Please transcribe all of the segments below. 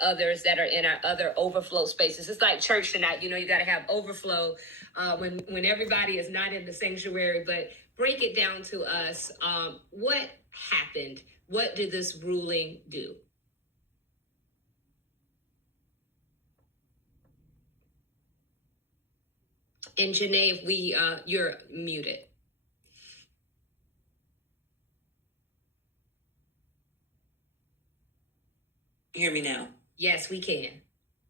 others that are in our other overflow spaces. It's like church tonight. You got to have overflow when everybody is not in the sanctuary. But break it down to us. What happened? What did this ruling do? And Janae, if you're muted. Hear me now? Yes, we can.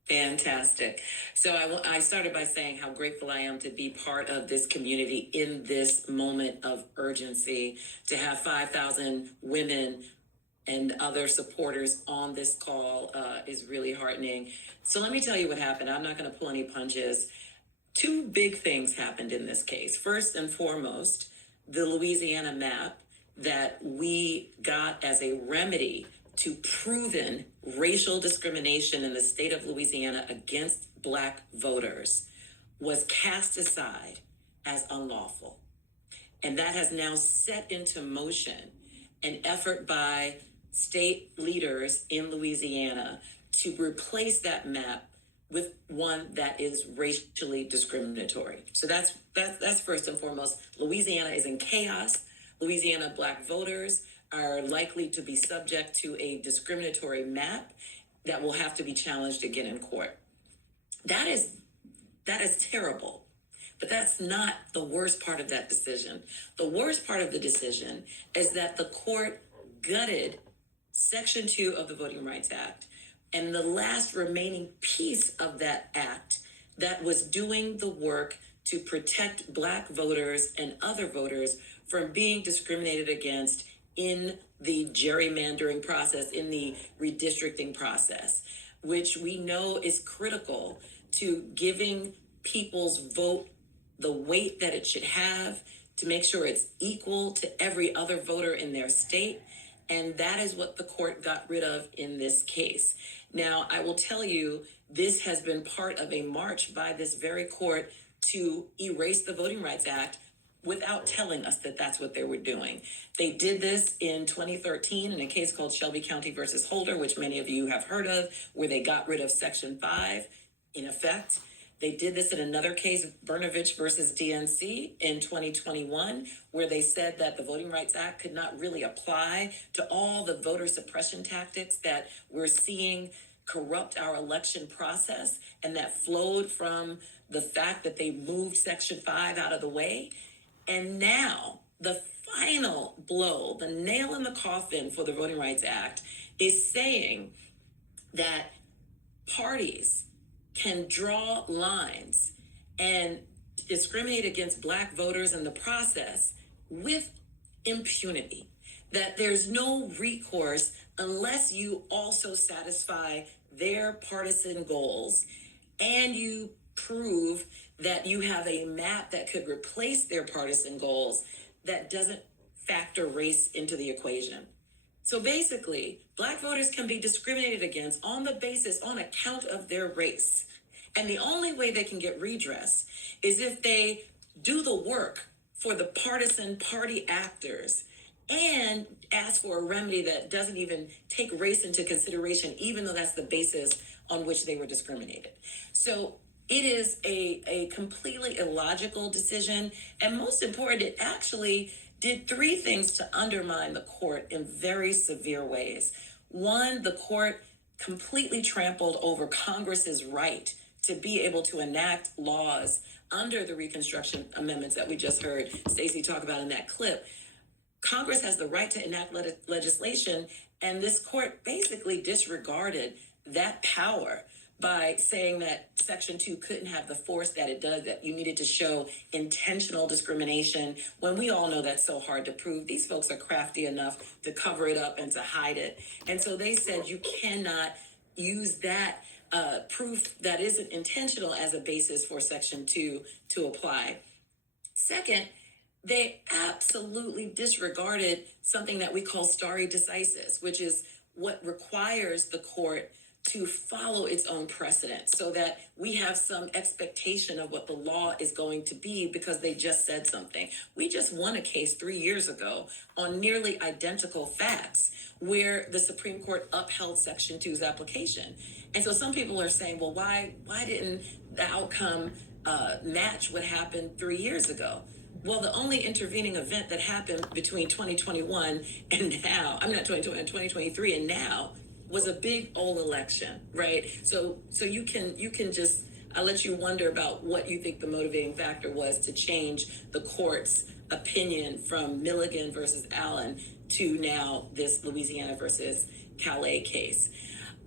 Fantastic. So I started by saying how grateful I am to be part of this community in this moment of urgency, to have 5,000 women and other supporters on this call is really heartening. So let me tell you what happened. I'm not going to pull any punches. Two big things happened in this case. First and foremost, the Louisiana map that we got as a remedy to proven racial discrimination in the state of Louisiana against Black voters was cast aside as unlawful. And that has now set into motion an effort by state leaders in Louisiana to replace that map with one that is racially discriminatory. So that's first and foremost. Louisiana is in chaos. Louisiana Black voters are likely to be subject to a discriminatory map that will have to be challenged again in court. That is terrible. But that's not the worst part of that decision. The worst part of the decision is that the court gutted Section 2 of the Voting Rights Act, and the last remaining piece of that act that was doing the work to protect Black voters and other voters from being discriminated against in the gerrymandering process, in the redistricting process, which we know is critical to giving people's vote the weight that it should have, to make sure it's equal to every other voter in their state. And that is what the court got rid of in this case. Now, I will tell you, this has been part of a march by this very court to erase the Voting Rights Act without telling us that that's what they were doing. They did this in 2013 in a case called Shelby County versus Holder, which many of you have heard of, where they got rid of Section 5 in effect. They did this in another case, Brnovich versus DNC in 2021, where they said that the Voting Rights Act could not really apply to all the voter suppression tactics that we're seeing corrupt our election process, and that flowed from the fact that they moved Section 5 out of the way. And now the final blow, the nail in the coffin for the Voting Rights Act, is saying that parties can draw lines and discriminate against Black voters in the process with impunity, that there's no recourse unless you also satisfy their partisan goals and you prove that you have a map that could replace their partisan goals that doesn't factor race into the equation. So basically, Black voters can be discriminated against on account of their race. And the only way they can get redress is if they do the work for the partisan party actors and ask for a remedy that doesn't even take race into consideration, even though that's the basis on which they were discriminated. So it is a completely illogical decision. And most important, it actually did three things to undermine the court in very severe ways. One, the court completely trampled over Congress's right to be able to enact laws under the Reconstruction Amendments that we just heard Stacey talk about in that clip. Congress has the right to enact legislation, and this court basically disregarded that power by saying that Section 2 couldn't have the force that it does, that you needed to show intentional discrimination, when we all know that's so hard to prove. These folks are crafty enough to cover it up and to hide it. And so they said you cannot use that proof that isn't intentional as a basis for Section 2 to apply. Second, they absolutely disregarded something that we call stare decisis, which is what requires the court to follow its own precedent so that we have some expectation of what the law is going to be because they just said something. We just won a case 3 years ago on nearly identical facts where the Supreme Court upheld Section 2's application. And so some people are saying, well, why didn't the outcome match what happened 3 years ago? Well, the only intervening event that happened between 2021 and now, I'm not 2020, 2023 and now, was a big old election, right? So you can just, I'll let you wonder about what you think the motivating factor was to change the court's opinion from Milligan versus Allen to now this Louisiana versus Calais case.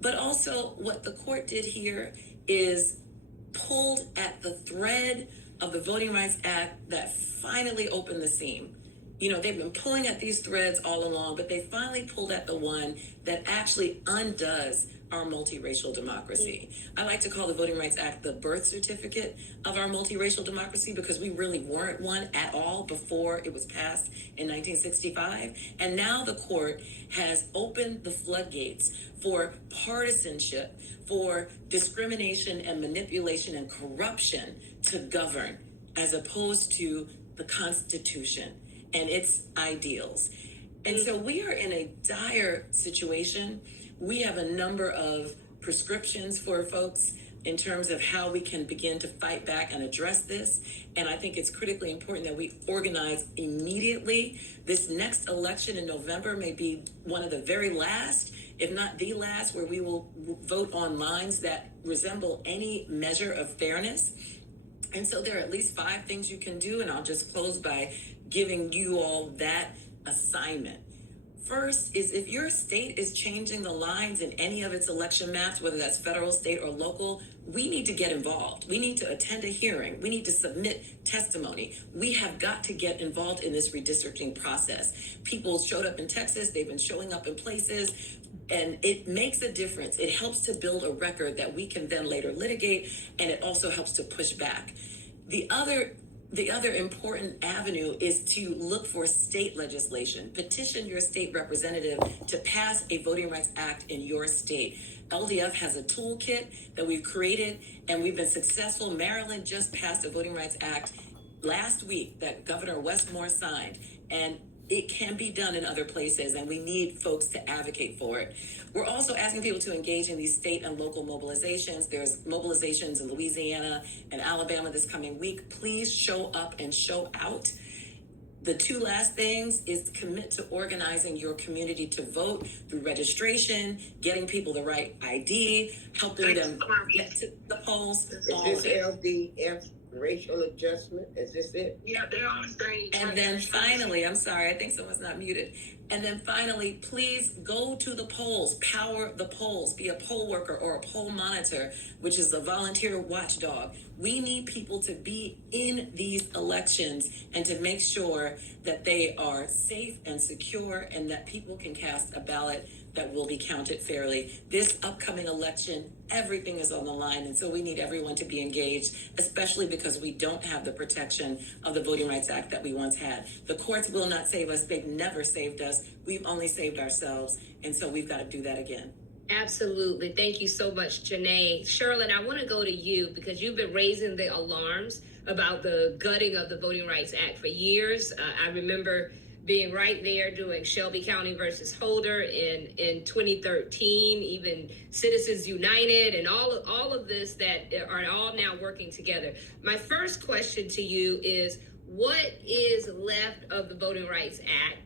But also what the court did here is pulled at the thread of the Voting Rights Act that finally opened the seam. You know, they've been pulling at these threads all along, but they finally pulled at the one that actually undoes our multiracial democracy. I like to call the Voting Rights Act the birth certificate of our multiracial democracy because we really weren't one at all before it was passed in 1965. And now the court has opened the floodgates for partisanship, for discrimination and manipulation and corruption to govern, as opposed to the Constitution and its ideals. And so we are in a dire situation. We have a number of prescriptions for folks in terms of how we can begin to fight back and address this. And I think it's critically important that we organize immediately. This next election in November may be one of the very last, if not the last, where we will vote on lines that resemble any measure of fairness. And so there are at least 5 things you can do, and I'll just close by giving you all that assignment. First is if your state is changing the lines in any of its election maps, whether that's federal, state, or local, we need to get involved. We need to attend a hearing. We need to submit testimony. We have got to get involved in this redistricting process. People showed up in Texas. They've been showing up in places. And it makes a difference. It helps to build a record that we can then later litigate, and it also helps to push back. The other important avenue is to look for state legislation. Petition your state representative to pass a Voting Rights Act in your state. LDF has a toolkit that we've created, and we've been successful. Maryland just passed a Voting Rights Act last week that Governor Westmore signed, and it can be done in other places, and we need folks to advocate for it. We're also asking people to engage in these state and local mobilizations. There's mobilizations in Louisiana and Alabama this coming week. Please show up and show out. The 2 last things is commit to organizing your community to vote through registration, getting people the right ID, helping them get to the polls. Is this LDF racial adjustment? Is this it? Yeah, they're on screen. And then finally, I'm sorry, I think someone's not muted. And then finally, please go to the polls, power the polls, be a poll worker or a poll monitor, which is a volunteer watchdog. We need people to be in these elections and to make sure that they are safe and secure and that people can cast a ballot that will be counted fairly. This upcoming election, everything is on the line, and so we need everyone to be engaged, especially because we don't have the protection of the Voting Rights Act that we once had. The courts will not save us. They've never saved us. We've only saved ourselves, and so we've got to do that again. Absolutely. Thank you so much, Janae. Sherlyn, I want to go to you because you've been raising the alarms about the gutting of the Voting Rights Act for years. I remember being right there doing Shelby County versus Holder in 2013, even Citizens United and all of this that are all now working together. My first question to you is, what is left of the Voting Rights Act?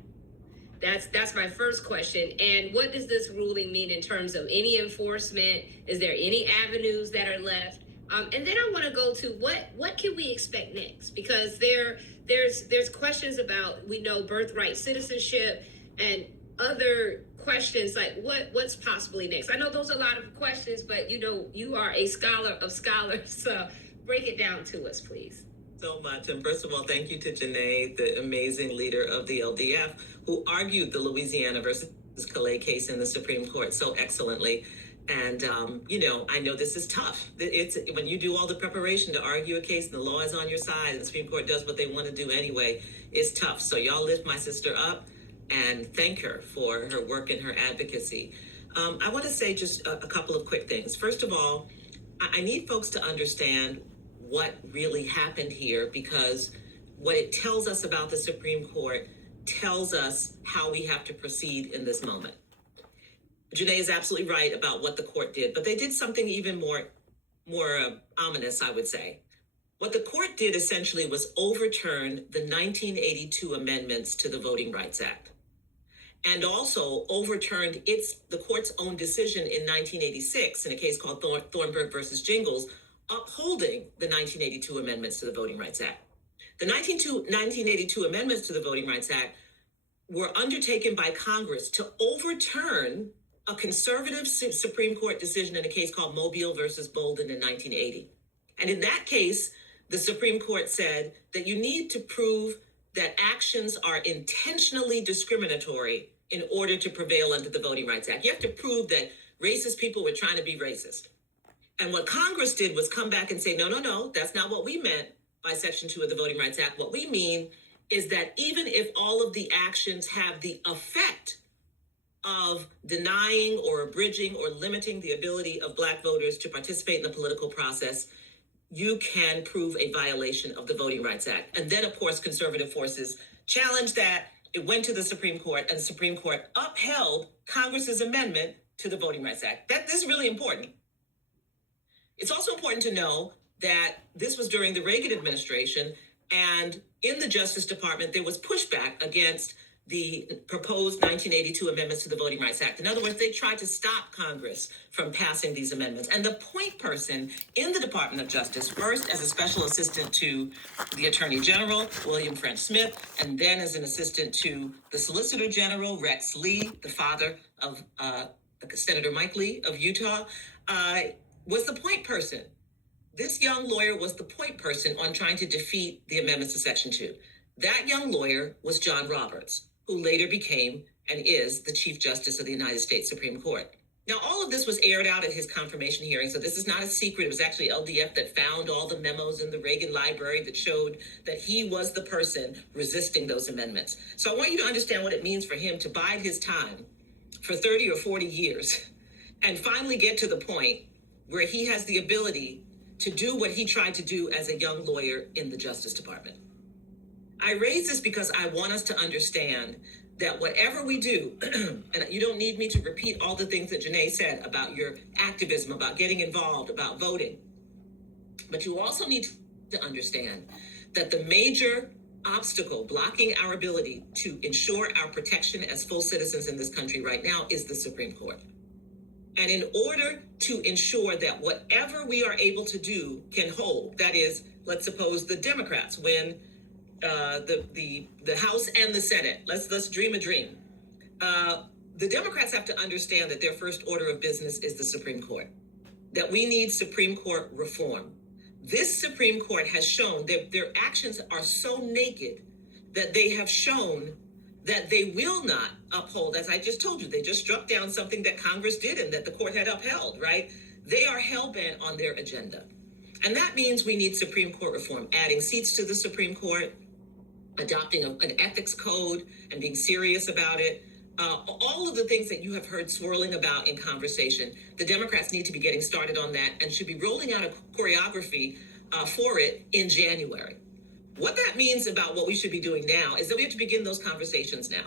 That's my first question. And what does this ruling mean in terms of any enforcement? Is there any avenues that are left? And then I want to go to what can we expect next? Because there's questions about, we know, birthright citizenship and other questions like what's possibly next. I know those are a lot of questions, but you are a scholar of scholars, so break it down to us, please. So much. And first of all, thank you to Janae, the amazing leader of the LDF, who argued the Louisiana versus Calais case in the Supreme Court so excellently. And, I know this is tough. It's when you do all the preparation to argue a case and the law is on your side and the Supreme Court does what they want to do anyway, it's tough. So y'all lift my sister up and thank her for her work and her advocacy. I want to say just a couple of quick things. First of all, I need folks to understand what really happened here, because what it tells us about the Supreme Court tells us how we have to proceed in this moment. Janae is absolutely right about what the court did, but they did something even more ominous, I would say. What the court did essentially was overturn the 1982 amendments to the Voting Rights Act, and also overturned the court's own decision in 1986 in a case called Thornburg versus Jingles, upholding the 1982 amendments to the Voting Rights Act. The 1982 amendments to the Voting Rights Act were undertaken by Congress to overturn a conservative Supreme Court decision in a case called Mobile versus Bolden in 1980. And in that case, the Supreme Court said that you need to prove that actions are intentionally discriminatory in order to prevail under the Voting Rights Act. You have to prove that racist people were trying to be racist. And what Congress did was come back and say, no, that's not what we meant by Section 2 of the Voting Rights Act. What we mean is that even if all of the actions have the effect of denying or abridging or limiting the ability of Black voters to participate in the political process, you can prove a violation of the Voting Rights Act. And then, of course, conservative forces challenged that. It went to the Supreme Court, and the Supreme Court upheld Congress's amendment to the Voting Rights Act. This is really important. It's also important to know that this was during the Reagan administration, and in the Justice Department, there was pushback against the proposed 1982 amendments to the Voting Rights Act. In other words, they tried to stop Congress from passing these amendments. And the point person in the Department of Justice, first as a special assistant to the Attorney General, William French Smith, and then as an assistant to the Solicitor General, Rex Lee, the father of Senator Mike Lee of Utah, was the point person. This young lawyer was the point person on trying to defeat the amendments to Section 2. That young lawyer was John Roberts, who later became and is the Chief Justice of the United States Supreme Court. Now, all of this was aired out at his confirmation hearing, so this is not a secret. It was actually LDF that found all the memos in the Reagan Library that showed that he was the person resisting those amendments. So I want you to understand what it means for him to bide his time for 30 or 40 years and finally get to the point where he has the ability to do what he tried to do as a young lawyer in the Justice Department. I raise this because I want us to understand that whatever we do, and you don't need me to repeat all the things that Janae said about your activism, about getting involved, about voting, but you also need to understand that the major obstacle blocking our ability to ensure our protection as full citizens in this country right now is the Supreme Court. And in order to ensure that whatever we are able to do can hold, that is, let's suppose the Democrats win the House and the Senate. Let's dream a dream. The Democrats have to understand that their first order of business is the Supreme Court, that we need Supreme Court reform. This Supreme Court has shown that their actions are so naked that they have shown that they will not uphold, as I just told you, they just struck down something that Congress did and that the court had upheld, right? They are hell-bent on their agenda. And that means we need Supreme Court reform, adding seats to the Supreme Court, adopting an ethics code and being serious about it. All of the things that you have heard swirling about in conversation, the Democrats need to be getting started on that and should be rolling out a choreography for it in January. What that means about what we should be doing now is that we have to begin those conversations now.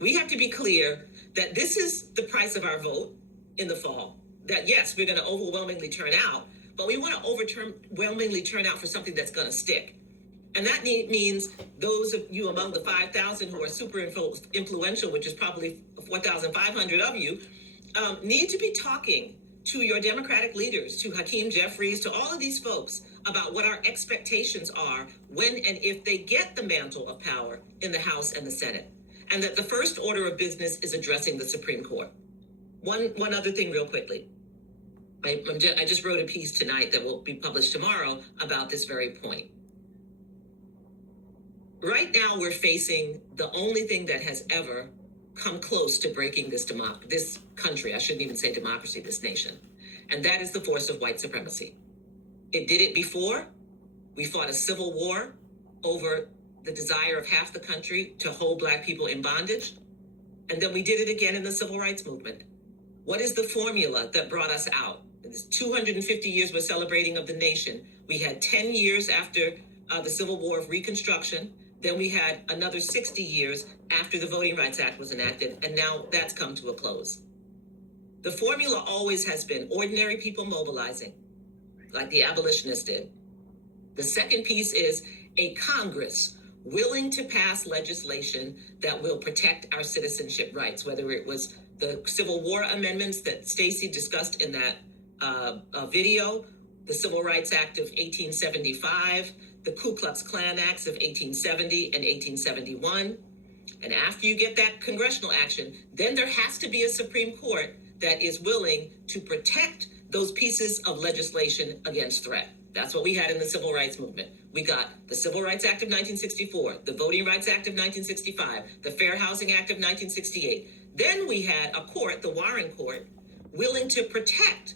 We have to be clear that this is the price of our vote in the fall, that yes, we're going to overwhelmingly turn out, but we want to overwhelmingly turn out for something that's going to stick. And that means those of you among the 5,000 who are super influential, which is probably 4,500 of you, need to be talking to your Democratic leaders, to Hakeem Jeffries, to all of these folks about what our expectations are when and if they get the mantle of power in the House and the Senate. And that the first order of business is addressing the Supreme Court. One other thing real quickly. I just wrote a piece tonight that will be published tomorrow about this very point. Right now, we're facing the only thing that has ever come close to breaking this country. I shouldn't even say democracy, this nation. And that is the force of white supremacy. It did it before. We fought a civil war over the desire of half the country to hold Black people in bondage. And then we did it again in the civil rights movement. What is the formula that brought us out? It's 250 years we're celebrating of the nation. We had 10 years after the Civil War of Reconstruction. Then we had another 60 years after the Voting Rights Act was enacted, and now that's come to a close. The formula always has been ordinary people mobilizing, like the abolitionists did. The second piece is a Congress willing to pass legislation that will protect our citizenship rights, whether it was the Civil War amendments that Stacey discussed in that video, the Civil Rights Act of 1875, the Ku Klux Klan Acts of 1870 and 1871. And after you get that congressional action, then there has to be a Supreme Court that is willing to protect those pieces of legislation against threat. That's what we had in the Civil Rights Movement. We got the Civil Rights Act of 1964, the Voting Rights Act of 1965, the Fair Housing Act of 1968. Then we had a court, the Warren Court, willing to protect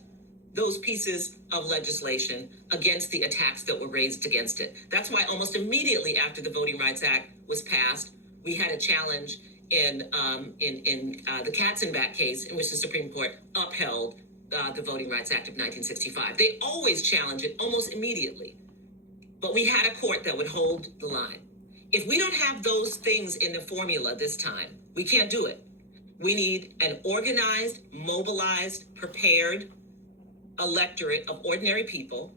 those pieces of legislation against the attacks that were raised against it. That's why almost immediately after the Voting Rights Act was passed, we had a challenge in the Katzenbach case in which the Supreme Court upheld the Voting Rights Act of 1965. They always challenge it almost immediately. But we had a court that would hold the line. If we don't have those things in the formula this time, we can't do it. We need an organized, mobilized, prepared electorate of ordinary people.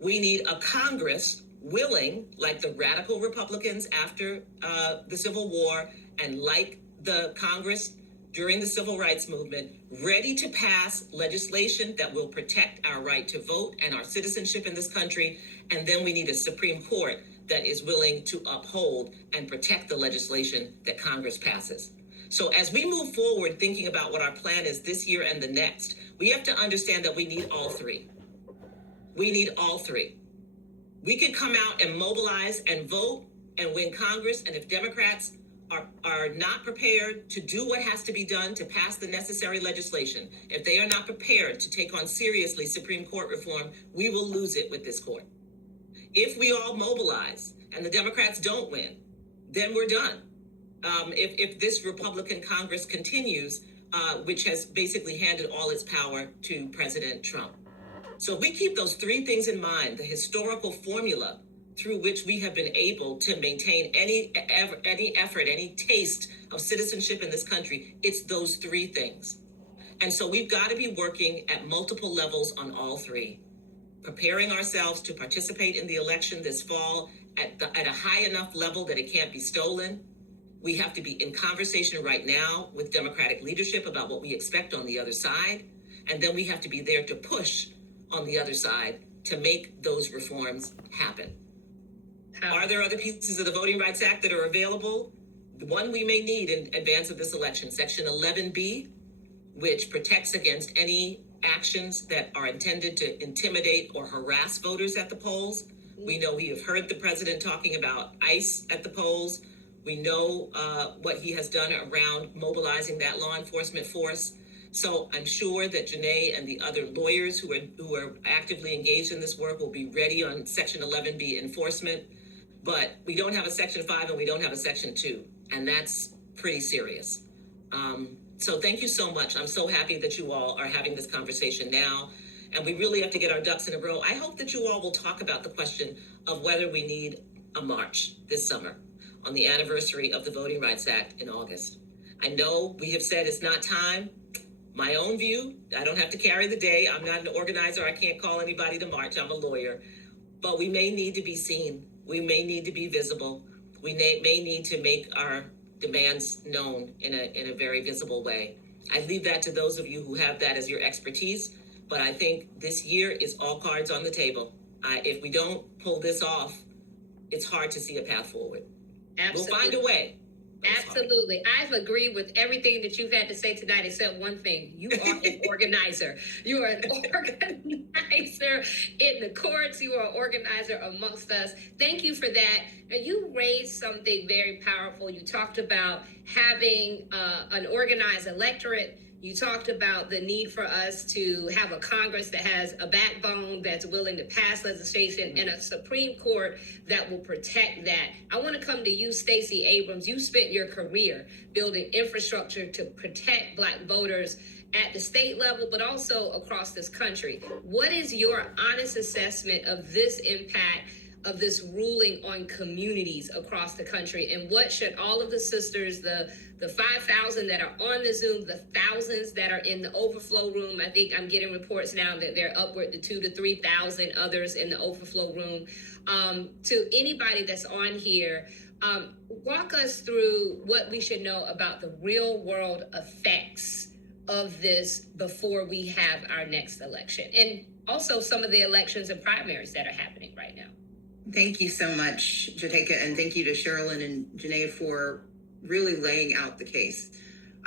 We need a Congress willing, like the radical Republicans after the Civil War, and like the Congress during the Civil Rights Movement, ready to pass legislation that will protect our right to vote and our citizenship in this country. And then we need a Supreme Court that is willing to uphold and protect the legislation that Congress passes. So as we move forward, thinking about what our plan is this year and the next, we have to understand that we need all three. We need all three. We can come out and mobilize and vote and win Congress. And if Democrats are not prepared to do what has to be done to pass the necessary legislation, if they are not prepared to take on seriously Supreme Court reform, we will lose it with this court. If we all mobilize and the Democrats don't win, then we're done. If this Republican Congress continues, which has basically handed all its power to President Trump. So if we keep those three things in mind, the historical formula through which we have been able to maintain any effort, any taste of citizenship in this country, it's those three things. And so we've got to be working at multiple levels on all three, preparing ourselves to participate in the election this fall at a high enough level that it can't be stolen. We have to be in conversation right now with Democratic leadership about what we expect on the other side. And then we have to be there to push on the other side to make those reforms happen. Are there other pieces of the Voting Rights Act that are available? The one we may need in advance of this election, Section 11B, which protects against any actions that are intended to intimidate or harass voters at the polls. We know we have heard the president talking about ICE at the polls. We know what he has done around mobilizing that law enforcement force. So I'm sure that Janae and the other lawyers who are actively engaged in this work will be ready on Section 11B enforcement. But we don't have a Section 5 and we don't have a Section 2. And that's pretty serious. So thank you so much. I'm so happy that you all are having this conversation now. And we really have to get our ducks in a row. I hope that you all will talk about the question of whether we need a march this summer on the anniversary of the Voting Rights Act in August. I know we have said it's not time. My own view, I don't have to carry the day. I'm not an organizer. I can't call anybody to march. I'm a lawyer. But we may need to be seen. We may need to be visible. We may need to make our demands known in a very visible way. I leave that to those of you who have that as your expertise. But I think this year is all cards on the table. If we don't pull this off, it's hard to see a path forward. Absolutely. We'll find a way. Absolutely. I've agreed with everything that you've had to say tonight, except one thing. You are an organizer. You are an organizer in the courts. You are an organizer amongst us. Thank you for that. Now, you raised something very powerful. You talked about having an organized electorate. You talked about the need for us to have a Congress that has a backbone, that's willing to pass legislation, and a Supreme Court that will protect that. I want to come to you, Stacey Abrams. You spent your career building infrastructure to protect Black voters at the state level, but also across this country. What is your honest assessment of this impact of this ruling on communities across the country? And what should all of the sisters, the 5,000 that are on the Zoom, the thousands that are in the overflow room, I think I'm getting reports now that they're upward to 2,000 to 3,000 others in the overflow room. To anybody that's on here, walk us through what we should know about the real world effects of this before we have our next election, and also some of the elections and primaries that are happening right now. Thank you so much, Jateka, and thank you to Sherilyn and Janae for really laying out the case.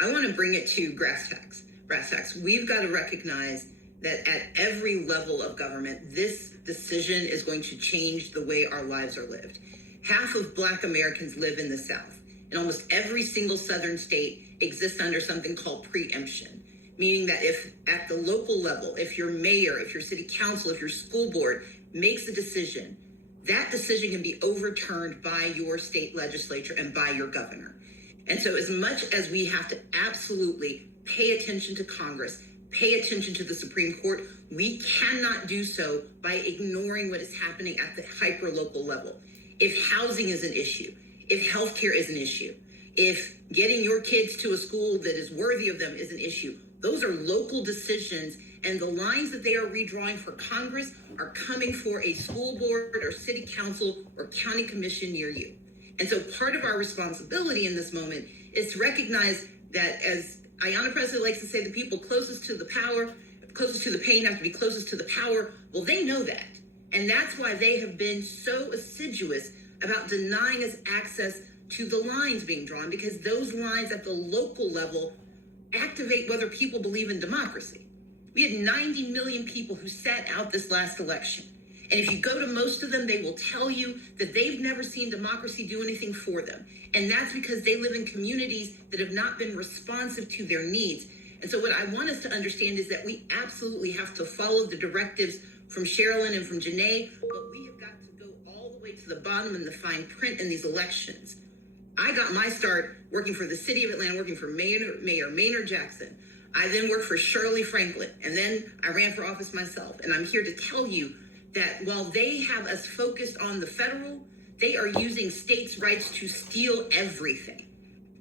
I want to bring it to brass tacks. We've got to recognize that at every level of government, this decision is going to change the way our lives are lived. Half of Black Americans live in the South, and almost every single Southern state exists under something called preemption, meaning that if at the local level, if your mayor, if your city council, if your school board makes a decision, that decision can be overturned by your state legislature and by your governor. And so as much as we have to absolutely pay attention to Congress, pay attention to the Supreme Court, we cannot do so by ignoring what is happening at the hyper-local level. If housing is an issue, if healthcare is an issue, if getting your kids to a school that is worthy of them is an issue, those are local decisions, and the lines that they are redrawing for Congress are coming for a school board or city council or county commission near you. And so part of our responsibility in this moment is to recognize that, as Ayanna Pressley likes to say, the people closest to the power, closest to the pain have to be closest to the power. Well, they know that. And that's why they have been so assiduous about denying us access to the lines being drawn, because those lines at the local level activate whether people believe in democracy. We had 90 million people who sat out this last election. And if you go to most of them, they will tell you that they've never seen democracy do anything for them. And that's because they live in communities that have not been responsive to their needs. And so what I want us to understand is that we absolutely have to follow the directives from Sherilyn and from Janae, but we have got to go all the way to the bottom in the fine print in these elections. I got my start working for the city of Atlanta, working for Mayor Maynard Jackson. I then worked for Shirley Franklin, and then I ran for office myself. And I'm here to tell you that while they have us focused on the federal, they are using states' rights to steal everything.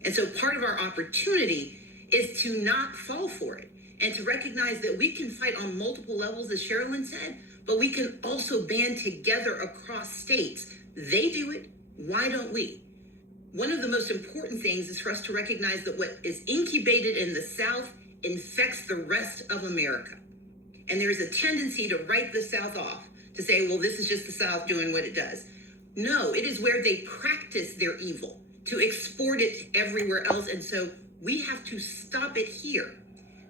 And so part of our opportunity is to not fall for it and to recognize that we can fight on multiple levels, as Sherilyn said, but we can also band together across states. They do it, why don't we? One of the most important things is for us to recognize that what is incubated in the South infects the rest of America. And there is a tendency to write the South off, to say, well, this is just the South doing what it does. No, it is where they practice their evil to export it everywhere else. And so we have to stop it here.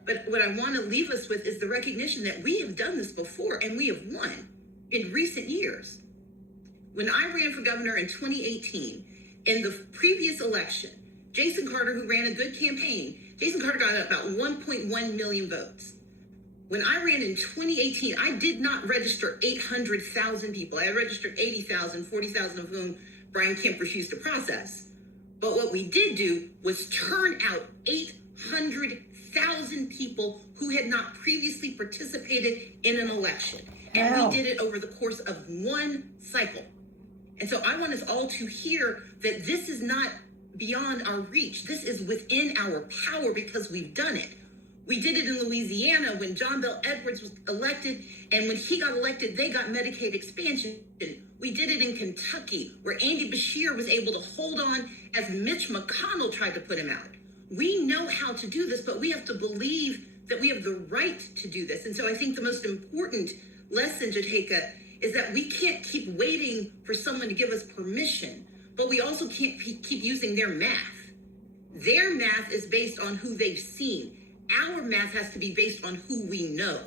But what I want to leave us with is the recognition that we have done this before and we have won in recent years. When I ran for governor in 2018, in the previous election, Jason Carter, who ran a good campaign, Jason Carter got about 1.1 million votes. When I ran in 2018, I did not register 800,000 people. I registered 80,000, 40,000 of whom Brian Kemp refused to process. But what we did do was turn out 800,000 people who had not previously participated in an election. And we did it over the course of one cycle. And so I want us all to hear that this is not beyond our reach. This is within our power because we've done it. We did it in Louisiana when John Bel Edwards was elected, and when he got elected, they got Medicaid expansion. We did it in Kentucky, where Andy Beshear was able to hold on as Mitch McConnell tried to put him out. We know how to do this, but we have to believe that we have the right to do this. And so I think the most important lesson, Jateka, is that we can't keep waiting for someone to give us permission, but we also can't keep using their math. Their math is based on who they've seen. Our math has to be based on who we know.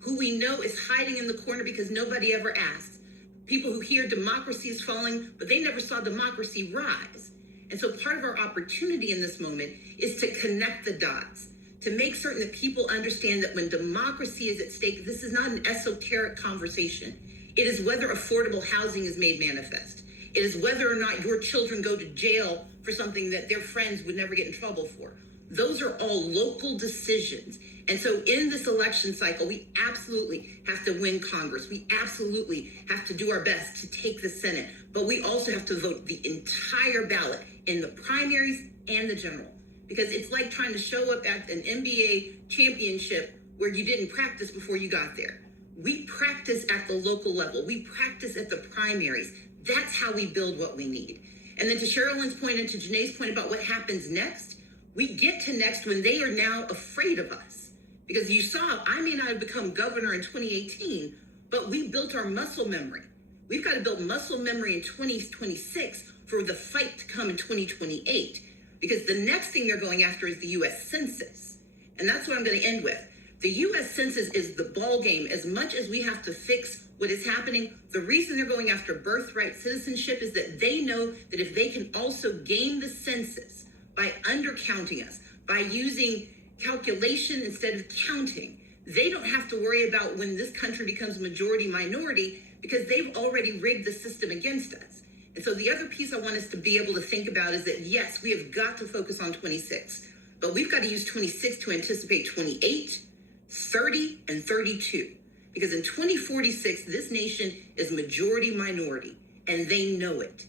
Who we know is hiding in the corner because nobody ever asked. People who hear democracy is falling, but they never saw democracy rise. And so part of our opportunity in this moment is to connect the dots, to make certain that people understand that when democracy is at stake, this is not an esoteric conversation. It is whether affordable housing is made manifest. It is whether or not your children go to jail for something that their friends would never get in trouble for. Those are all local decisions. And so in this election cycle, we absolutely have to win Congress. We absolutely have to do our best to take the Senate, but we also have to vote the entire ballot in the primaries and the general, because it's like trying to show up at an NBA championship where you didn't practice before you got there. We practice at the local level. We practice at the primaries. That's how we build what we need. And then to Sherilyn's point and to Janae's point about what happens next, we get to next when they are now afraid of us. Because you saw, I may not have become governor in 2018, but we built our muscle memory. We've got to build muscle memory in 2026 for the fight to come in 2028. Because the next thing they're going after is the U.S. Census. And that's what I'm going to end with. The U.S. Census is the ball game. As much as we have to fix what is happening, the reason they're going after birthright citizenship is that they know that if they can also game the census by undercounting us, by using calculation instead of counting, they don't have to worry about when this country becomes majority minority because they've already rigged the system against us. And so the other piece I want us to be able to think about is that, yes, we have got to focus on 26, but we've got to use 26 to anticipate 28, 30, and 32. Because in 2046, this nation is majority minority, and they know it.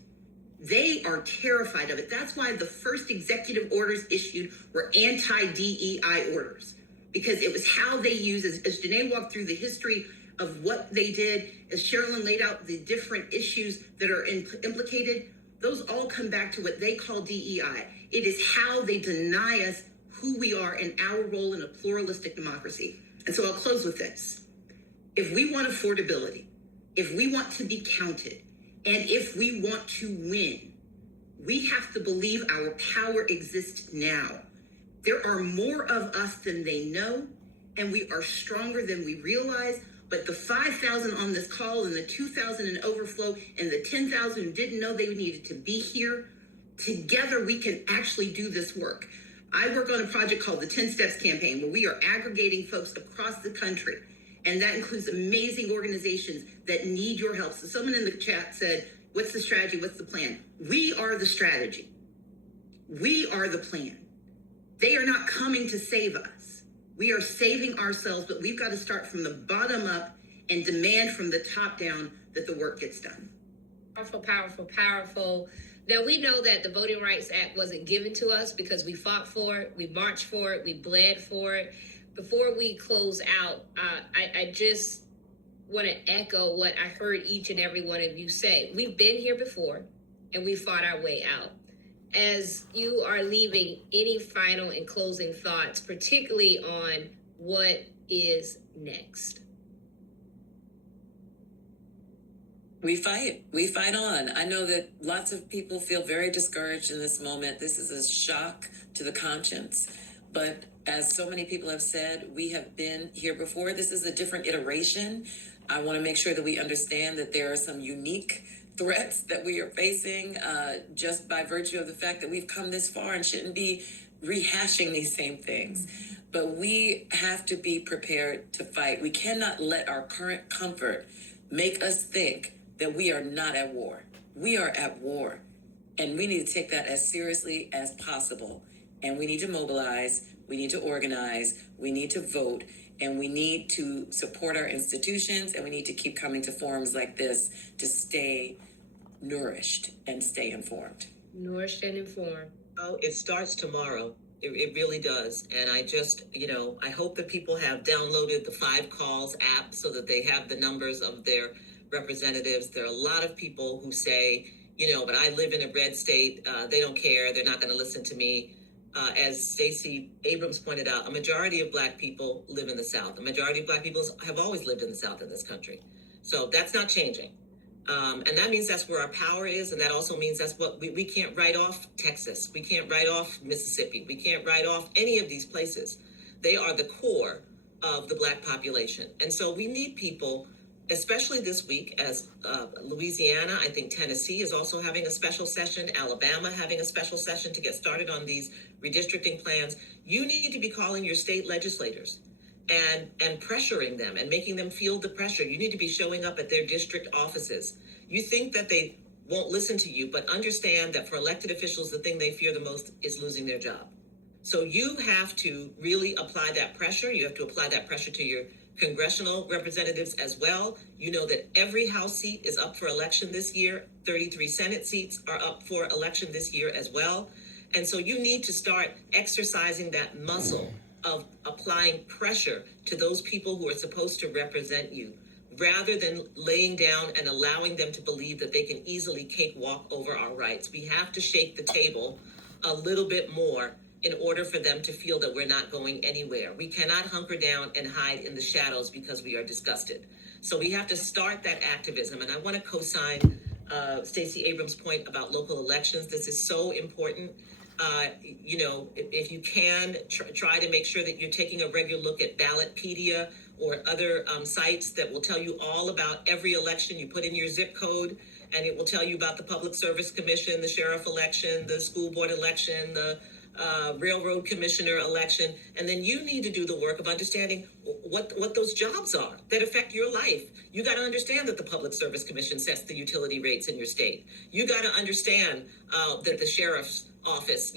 They are terrified of it. That's why the first executive orders issued were anti-DEI orders, because it was how they used, as Janae walked through the history of what they did, as Sherilyn laid out the different issues that are implicated, those all come back to what they call DEI. It is how they deny us who we are and our role in a pluralistic democracy. And so I'll close with this. If we want affordability, if we want to be counted, and if we want to win, we have to believe our power exists now. There are more of us than they know, and we are stronger than we realize. But the 5,000 on this call and the 2,000 in overflow and the 10,000 who didn't know they needed to be here, together we can actually do this work. I work on a project called the 10 Steps Campaign, where we are aggregating folks across the country. And that includes amazing organizations that need your help. So someone in the chat said, what's the strategy? What's the plan? We are the strategy. We are the plan. They are not coming to save us. We are saving ourselves, but we've got to start from the bottom up and demand from the top down that the work gets done. Powerful, powerful, powerful. Now, we know that the Voting Rights Act wasn't given to us because we fought for it, we marched for it, we bled for it. Before we close out, I just want to echo what I heard each and every one of you say. We've been here before, and we fought our way out. As you are leaving, any final and closing thoughts, particularly on what is next? We fight on. I know that lots of people feel very discouraged in this moment. This is a shock to the conscience. But as so many people have said, we have been here before. This is a different iteration. I want to make sure that we understand that there are some unique threats that we are facing just by virtue of the fact that we've come this far and shouldn't be rehashing these same things. But we have to be prepared to fight. We cannot let our current comfort make us think that we are not at war. We are at war, and we need to take that as seriously as possible. And we need to mobilize, we need to organize, we need to vote, and we need to support our institutions, and we need to keep coming to forums like this to stay nourished and stay informed. Nourished and informed. Oh, it starts tomorrow. It really does. And I just, I hope that people have downloaded the 5 Calls app so that they have the numbers of their representatives. There are a lot of people who say, but I live in a red state. They don't care. They're not going to listen to me. As Stacey Abrams pointed out, a majority of Black people live in the South. A majority of Black people have always lived in the South in this country. So that's not changing. And that means that's where our power is. And that also means that's what we can't write off Texas. We can't write off Mississippi. We can't write off any of these places. They are the core of the Black population. And so we need people, especially this week, as Louisiana, I think Tennessee is also having a special session, Alabama having a special session to get started on these redistricting plans. You need to be calling your state legislators and pressuring them and making them feel the pressure. You need to be showing up at their district offices. You think that they won't listen to you, but understand that for elected officials, the thing they fear the most is losing their job. So you have to really apply that pressure. You have to apply that pressure to your congressional representatives as well. You know that every House seat is up for election this year. 33 Senate seats are up for election this year as well. And so you need to start exercising that muscle of applying pressure to those people who are supposed to represent you, rather than laying down and allowing them to believe that they can easily cakewalk over our rights. We have to shake the table a little bit more in order for them to feel that we're not going anywhere. We cannot hunker down and hide in the shadows because we are disgusted. So we have to start that activism. And I want to co-sign Stacey Abrams' point about local elections. This is so important. If you can, try to make sure that you're taking a regular look at Ballotpedia or other sites that will tell you all about every election. You put in your zip code, and it will tell you about the Public Service Commission, the sheriff election, the school board election, the railroad commissioner election. And then you need to do the work of understanding what those jobs are that affect your life. You got to understand that the Public Service Commission sets the utility rates in your state. You got to understand that the sheriff's office,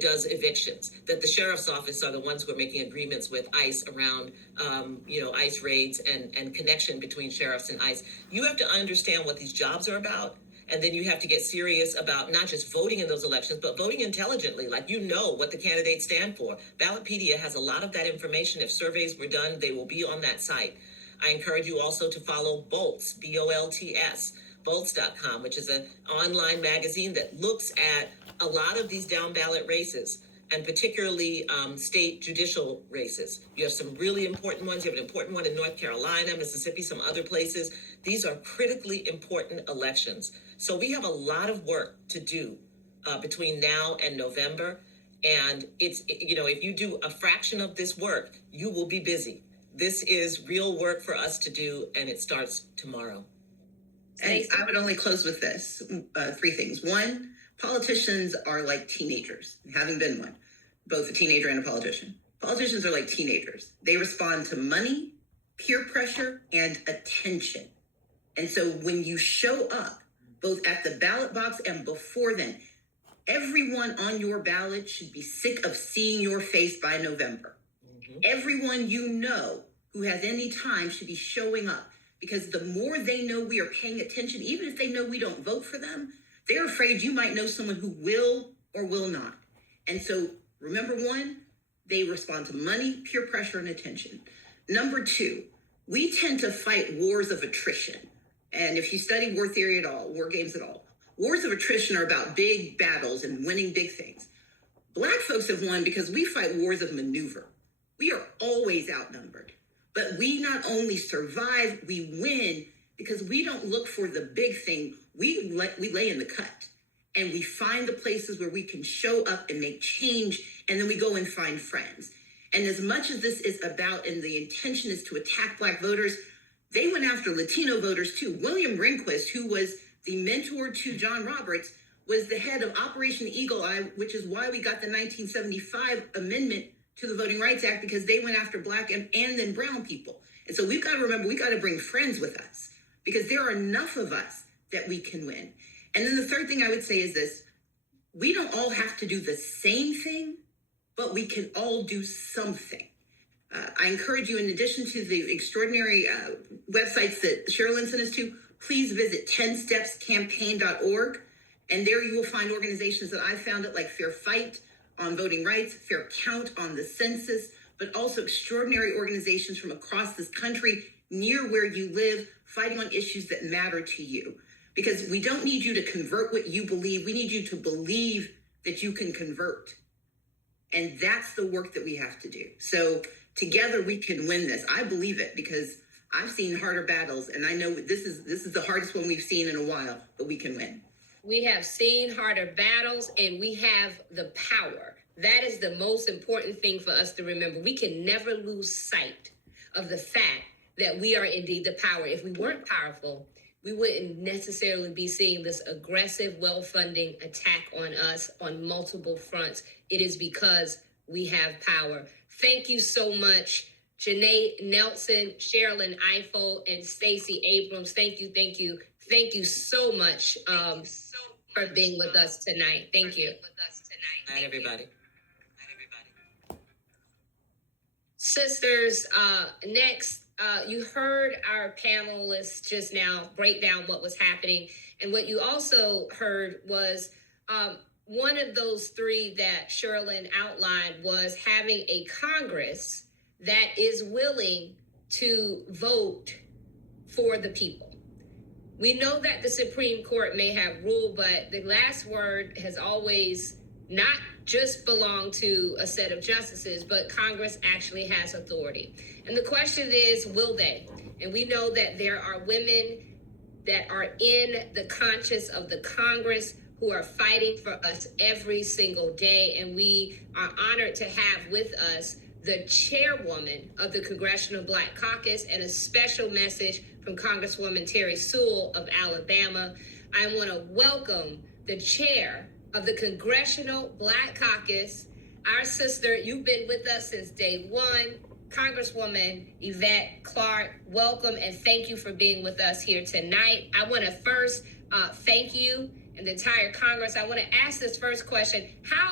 does evictions, that the sheriff's office are the ones who are making agreements with ICE around, ICE raids and connection between sheriffs and ICE. You have to understand what these jobs are about. And then you have to get serious about not just voting in those elections, but voting intelligently, like what the candidates stand for. Ballotpedia has a lot of that information. If surveys were done, they will be on that site. I encourage you also to follow Bolts, BOLTS, Bolts.com, which is an online magazine that looks at a lot of these down ballot races, and particularly state judicial races. You have some really important ones. You have an important one in North Carolina, Mississippi, some other places. These are critically important elections. So we have a lot of work to do between now and November. And if you do a fraction of this work, you will be busy. This is real work for us to do, and it starts tomorrow. And I would only close with this, 3 things. 1, politicians are like teenagers, having been one, both a teenager and a politician. Politicians are like teenagers. They respond to money, peer pressure, and attention. And so when you show up, both at the ballot box and before then, everyone on your ballot should be sick of seeing your face by November. Mm-hmm. Everyone who has any time should be showing up, because the more they know we are paying attention, even if they know we don't vote for them, they're afraid you might know someone who will or will not. And so remember, 1, they respond to money, peer pressure, and attention. Number 2, we tend to fight wars of attrition. And if you study war theory at all, war games at all, wars of attrition are about big battles and winning big things. Black folks have won because we fight wars of maneuver. We are always outnumbered. But we not only survive, we win because we don't look for the big thing. We lay in the cut, and we find the places where we can show up and make change, and then we go and find friends. And as much as this is about, and the intention is to attack Black voters, they went after Latino voters too. William Rehnquist, who was the mentor to John Roberts, was the head of Operation Eagle Eye, which is why we got the 1975 amendment to the Voting Rights Act, because they went after Black and then brown people. And so we've got to remember, we got to bring friends with us, because there are enough of us that we can win. And then the third thing I would say is this: we don't all have to do the same thing, but we can all do something. I encourage you, in addition to the extraordinary websites that Sherilyn sent us to, please visit 10stepscampaign.org. And there you will find organizations that I founded, like Fair Fight on voting rights, Fair Count on the census, but also extraordinary organizations from across this country, near where you live, fighting on issues that matter to you. Because we don't need you to convert what you believe. We need you to believe that you can convert. And that's the work that we have to do. So together we can win this. I believe it, because I've seen harder battles, and I know this is the hardest one we've seen in a while, but we can win. We have seen harder battles, and we have the power. That is the most important thing for us to remember. We can never lose sight of the fact that we are indeed the power. If we weren't powerful, we wouldn't necessarily be seeing this aggressive, well-funding attack on us on multiple fronts. It is because we have power. Thank you so much, Janae Nelson, Sherilyn Ifill, and Stacey Abrams. Thank you so much for being with us tonight. Thank you. Night, everybody. Sisters, next, you heard our panelists just now break down what was happening. And what you also heard was one of those three that Sherilyn outlined was having a Congress that is willing to vote for the people. We know that the Supreme Court may have ruled, but the last word has always not just belonged to a set of justices, but Congress actually has authority. And the question is, will they? And we know that there are women that are in the conscience of the Congress who are fighting for us every single day. And we are honored to have with us the chairwoman of the Congressional Black Caucus, and a special message from Congresswoman Terry Sewell of Alabama. I want to welcome the chair of the Congressional Black Caucus, our sister. You've been with us since day one, Congresswoman Yvette Clarke. Welcome and thank you for being with us here tonight. I want to first thank you and the entire Congress. I want to ask this first question. How